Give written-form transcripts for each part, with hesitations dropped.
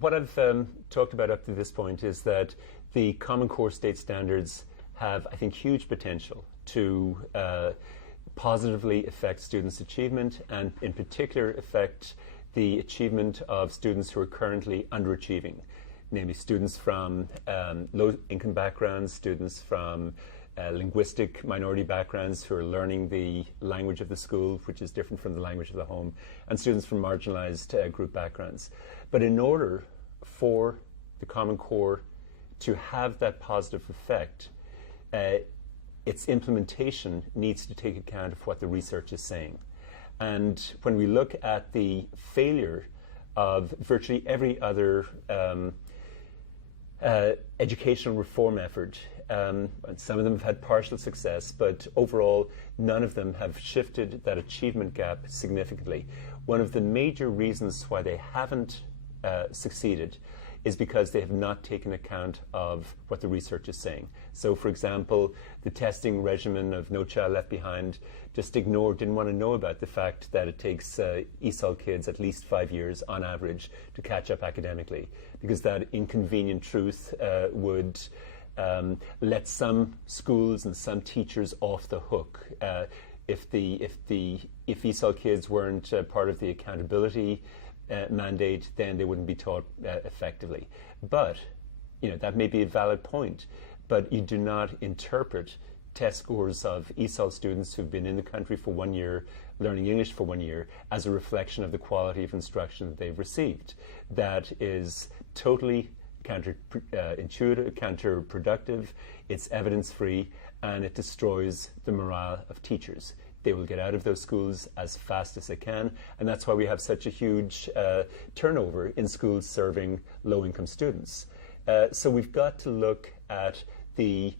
what I've talked about up to this point is that the Common Core state standards have, I think, huge potential to positively affect students' achievement, and in particular affect the achievement of students who are currently underachieving, namely students from low-income backgrounds, students from linguistic minority backgrounds who are learning the language of the school, which is different from the language of the home, and students from marginalized group backgrounds. But in order for the Common Core to have that positive effect, its implementation needs to take account of what the research is saying. And when we look at the failure of virtually every other educational reform effort, and some of them have had partial success, but overall none of them have shifted that achievement gap significantly. One of the major reasons why they haven't succeeded is because they have not taken account of what the research is saying. So, for example, the testing regimen of No Child Left Behind just didn't want to know about the fact that it takes ESOL kids at least 5 years on average to catch up academically, because that inconvenient truth would let some schools and some teachers off the hook. If ESOL kids weren't part of the accountability mandate, then they wouldn't be taught effectively. But that may be a valid point, but you do not interpret test scores of ESOL students who've been in the country for 1 year, learning English for 1 year, as a reflection of the quality of instruction that they've received. That is totally counterintuitive, counterproductive, it's evidence-free, and it destroys the morale of teachers. They will get out of those schools as fast as they can, and that's why we have such a huge turnover in schools serving low-income students. So we've got to look at the,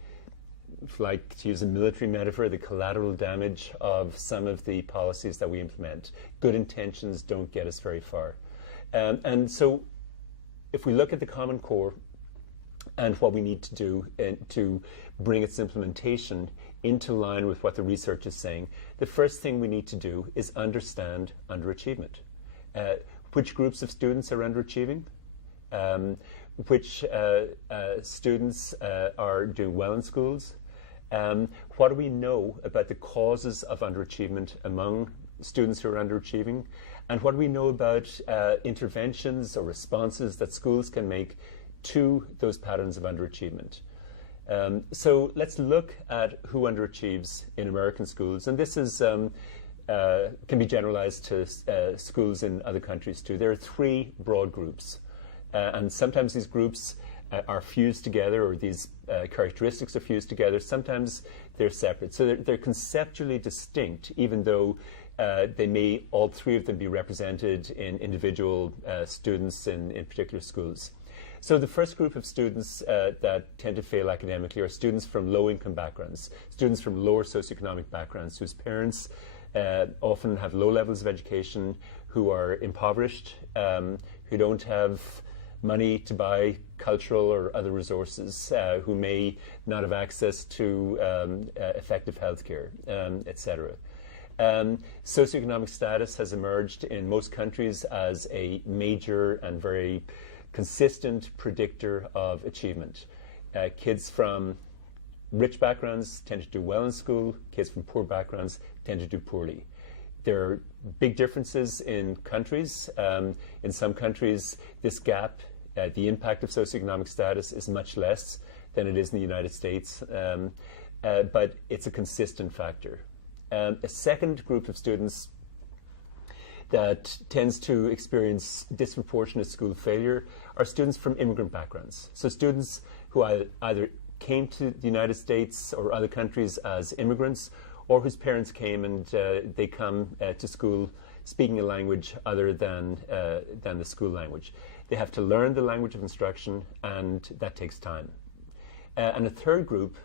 like to use a military metaphor, the collateral damage of some of the policies that we implement. Good intentions don't get us very far. And so if we look at the Common Core and what we need to do to bring its implementation into line with what the research is saying, the first thing we need to do is understand underachievement. Which groups of students are underachieving? Which students are doing well in schools? What do we know about the causes of underachievement among students who are underachieving? And what do we know about interventions or responses that schools can make to those patterns of underachievement? So let's look at who underachieves in American schools, and this is can be generalized to schools in other countries too. There are three broad groups, and sometimes these groups are fused together, or these characteristics are fused together. Sometimes they're separate. So they're conceptually distinct, even though they may, all three of them, be represented in individual students in particular schools. So the first group of students that tend to fail academically are students from low-income backgrounds, students from lower socioeconomic backgrounds whose parents often have low levels of education, who are impoverished, who don't have money to buy cultural or other resources, who may not have access to effective healthcare, etc. Socioeconomic status has emerged in most countries as a major and very consistent predictor of achievement. Kids from rich backgrounds tend to do well in school, kids from poor backgrounds tend to do poorly. There are big differences in countries. In some countries, this gap, the impact of socioeconomic status, is much less than it is in the United States, but it's a consistent factor. A second group of students that tends to experience disproportionate school failure are students from immigrant backgrounds. So students who either came to the United States or other countries as immigrants, or whose parents came and they come to school speaking a language other than the school language. They have to learn the language of instruction, and that takes time. And a third group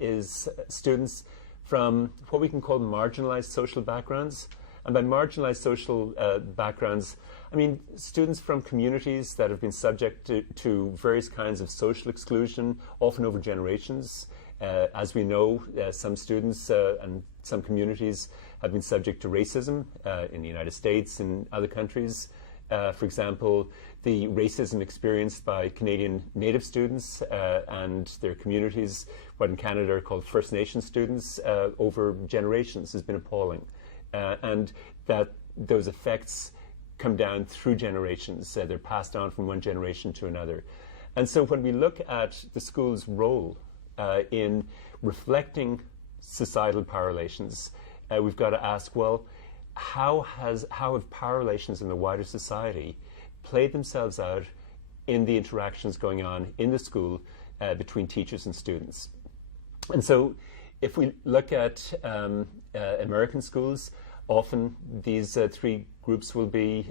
is students from what we can call marginalized social backgrounds. And by marginalized social backgrounds, I mean students from communities that have been subject to various kinds of social exclusion, often over generations. As we know, some students and some communities have been subject to racism in the United States and other countries. For example, the racism experienced by Canadian Native students and their communities, what in Canada are called First Nation students, over generations has been appalling. And that those effects come down through generations. They're passed on from one generation to another. And so when we look at the school's role in reflecting societal power relations, we've got to ask, well, how have power relations in the wider society played themselves out in the interactions going on in the school between teachers and students? And so if we look at American schools, often these three groups will be,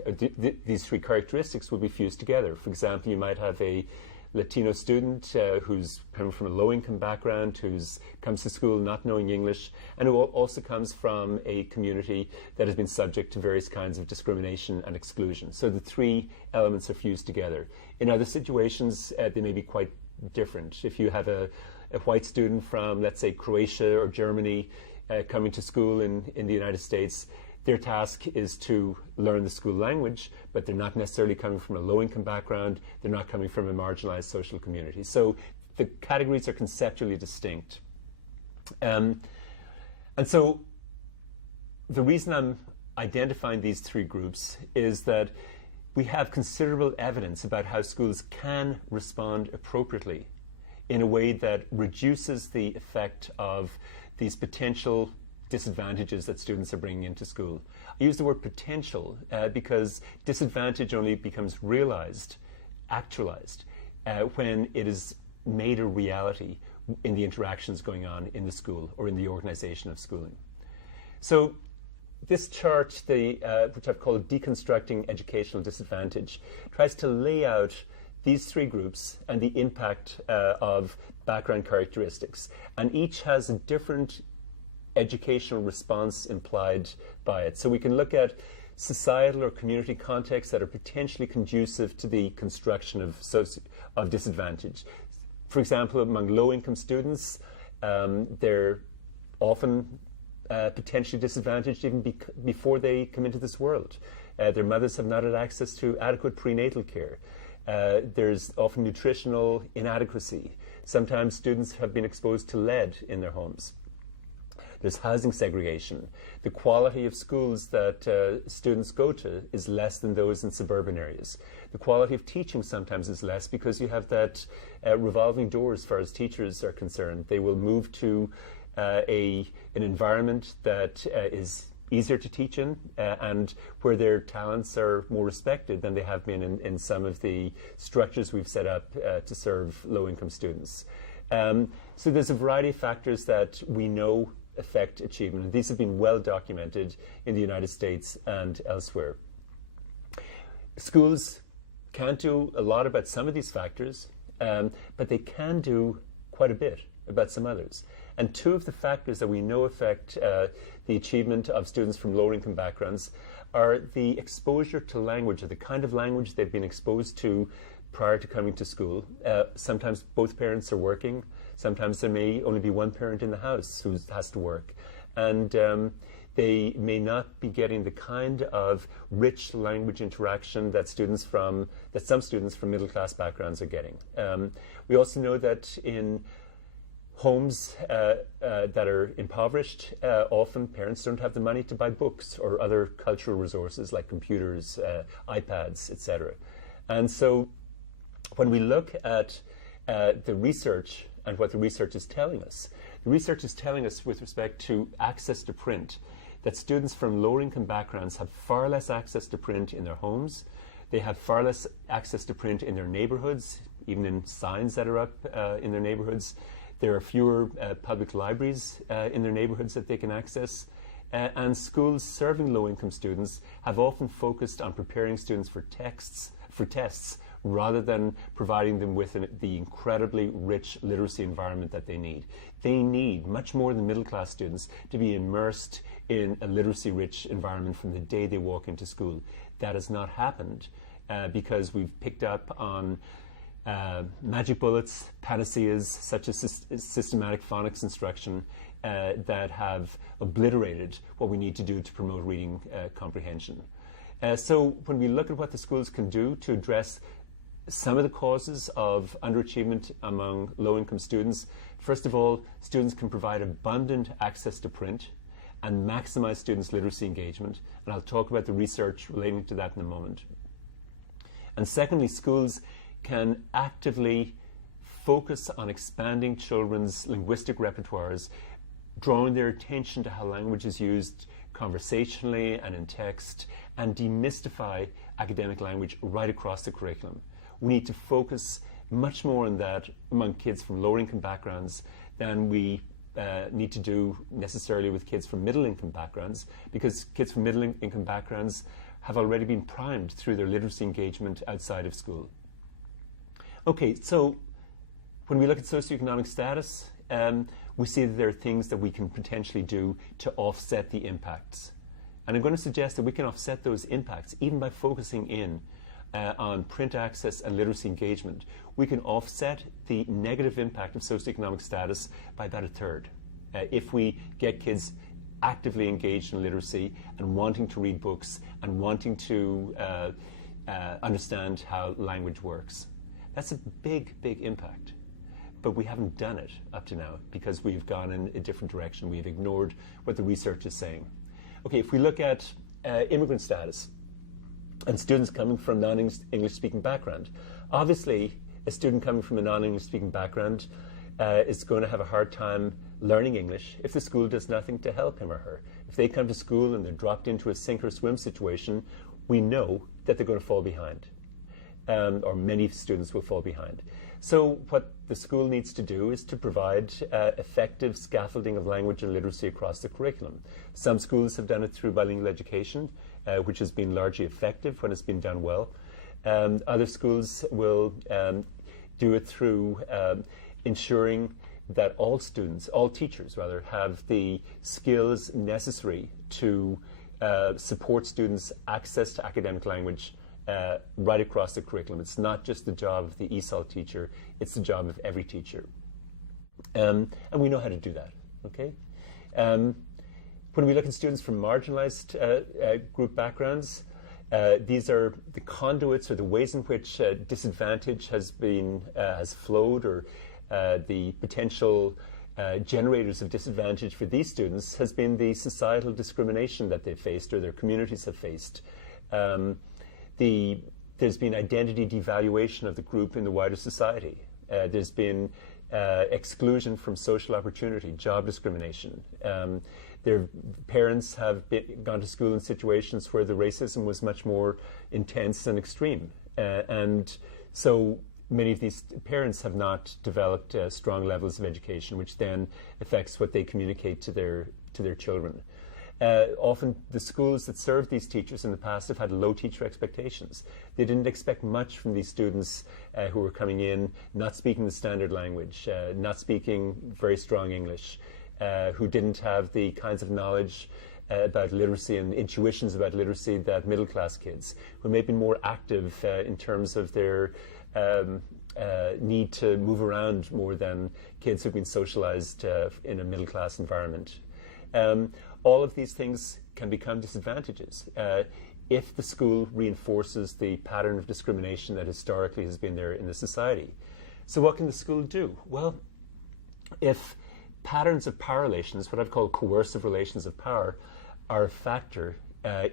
these three characteristics will be fused together. For example, you might have a Latino student who's coming from a low-income background, who comes to school not knowing English, and who also comes from a community that has been subject to various kinds of discrimination and exclusion. So the three elements are fused together. In other situations, they may be quite different. If you have a white student from, let's say, Croatia or Germany coming to school in the United States, their task is to learn the school language, but they're not necessarily coming from a low-income background. They're not coming from a marginalized social community. So the categories are conceptually distinct. And so the reason I'm identifying these three groups is that we have considerable evidence about how schools can respond appropriately in a way that reduces the effect of these potential disadvantages that students are bringing into school. I use the word potential because disadvantage only becomes realized, actualized, when it is made a reality in the interactions going on in the school or in the organization of schooling. So this chart, which I've called Deconstructing Educational Disadvantage, tries to lay out these three groups and the impact of background characteristics. And each has a different educational response implied by it. So we can look at societal or community contexts that are potentially conducive to the construction of disadvantage. For example, among low-income students, they're often potentially disadvantaged even before they come into this world. Their mothers have not had access to adequate prenatal care. There's often nutritional inadequacy. Sometimes students have been exposed to lead in their homes. There's housing segregation. The quality of schools that students go to is less than those in suburban areas. The quality of teaching sometimes is less because you have that revolving door as far as teachers are concerned. They will move to an environment that is easier to teach in and where their talents are more respected than they have been in some of the structures we've set up to serve low-income students. So there's a variety of factors that we know affect achievement, and these have been well documented in the United States and elsewhere. Schools can't do a lot about some of these factors, but they can do quite a bit about some others. And two of the factors that we know affect the achievement of students from lower income backgrounds are the exposure to language, or the kind of language they've been exposed to prior to coming to school. Sometimes both parents are working. Sometimes there may only be one parent in the house who has to work. And they may not be getting the kind of rich language interaction that some students from middle class backgrounds are getting. We also know that in homes that are impoverished, often parents don't have the money to buy books or other cultural resources like computers, iPads, etc. And so when we look at the research and what the research is telling us, the research is telling us with respect to access to print that students from lower income backgrounds have far less access to print in their homes. They have far less access to print in their neighborhoods, even in signs that are up in their neighborhoods. There are fewer public libraries in their neighborhoods that they can access. And schools serving low-income students have often focused on preparing students for tests rather than providing them with the incredibly rich literacy environment that they need. They need, much more than middle-class students, to be immersed in a literacy-rich environment from the day they walk into school. That has not happened because we've picked up on magic bullets, panaceas, such as systematic phonics instruction that have obliterated what we need to do to promote reading comprehension. So when we look at what the schools can do to address some of the causes of underachievement among low-income students, first of all, students can provide abundant access to print and maximize students' literacy engagement. And I'll talk about the research relating to that in a moment. And secondly, schools can actively focus on expanding children's linguistic repertoires, drawing their attention to how language is used conversationally and in text, and demystify academic language right across the curriculum. We need to focus much more on that among kids from lower income backgrounds than we need to do necessarily with kids from middle income backgrounds, because kids from middle income backgrounds have already been primed through their literacy engagement outside of school. Okay, so when we look at socioeconomic status, we see that there are things that we can potentially do to offset the impacts. And I'm going to suggest that we can offset those impacts even by focusing in on print access and literacy engagement. We can offset the negative impact of socioeconomic status by about a third if we get kids actively engaged in literacy and wanting to read books and wanting to understand how language works. That's a big, big impact. But we haven't done it up to now because we've gone in a different direction. We've ignored what the research is saying. Okay, if we look at immigrant status and students coming from non-English speaking background, obviously a student coming from a non-English speaking background is going to have a hard time learning English if the school does nothing to help him or her. If they come to school and they're dropped into a sink or swim situation, we know that they're going to fall behind, or many students will fall behind. So what the school needs to do is to provide effective scaffolding of language and literacy across the curriculum. Some schools have done it through bilingual education, which has been largely effective when it's been done well. Other schools will do it through ensuring that all students, all teachers rather, have the skills necessary to support students' access to academic language right across the curriculum. It's not just the job of the ESOL teacher, it's the job of every teacher. And we know how to do that, okay? When we look at students from marginalized group backgrounds, these are the conduits or the ways in which disadvantage has flowed, or the potential generators of disadvantage for these students has been the societal discrimination that they've faced or their communities have faced. There's been identity devaluation of the group in the wider society. There's been exclusion from social opportunity, job discrimination. Their parents have gone to school in situations where the racism was much more intense and extreme. And so many of these parents have not developed strong levels of education, which then affects what they communicate to their children. Often the schools that served these teachers in the past have had low teacher expectations. They didn't expect much from these students who were coming in, not speaking the standard language, not speaking very strong English, who didn't have the kinds of knowledge about literacy and intuitions about literacy that middle class kids, who may be more active in terms of their need to move around more than kids who've been socialized in a middle class environment. All of these things can become disadvantages if the school reinforces the pattern of discrimination that historically has been there in the society. So what can the school do? Well, if patterns of power relations, what I've called coercive relations of power, are a factor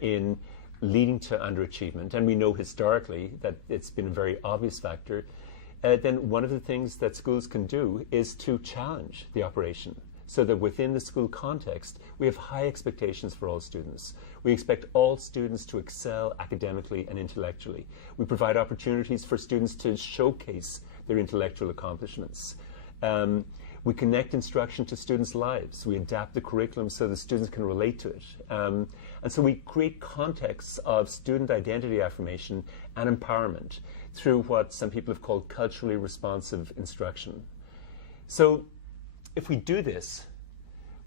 in leading to underachievement, and we know historically that it's been a very obvious factor, then one of the things that schools can do is to challenge the operation, so that within the school context, we have high expectations for all students. We expect all students to excel academically and intellectually. We provide opportunities for students to showcase their intellectual accomplishments. We connect instruction to students' lives. We adapt the curriculum so the students can relate to it. And so we create contexts of student identity affirmation and empowerment through what some people have called culturally responsive instruction. So if we do this,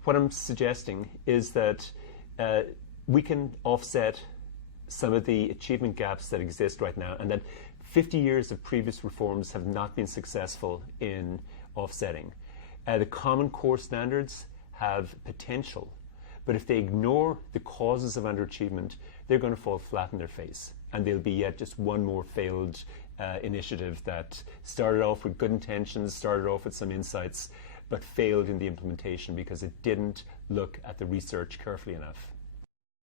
what I'm suggesting is that we can offset some of the achievement gaps that exist right now, and that 50 years of previous reforms have not been successful in offsetting. The Common Core standards have potential, But if they ignore the causes of underachievement, they're going to fall flat on their face. And they'll be yet just one more failed initiative that started off with good intentions, started off with some insights, but failed in the implementation because it didn't look at the research carefully enough.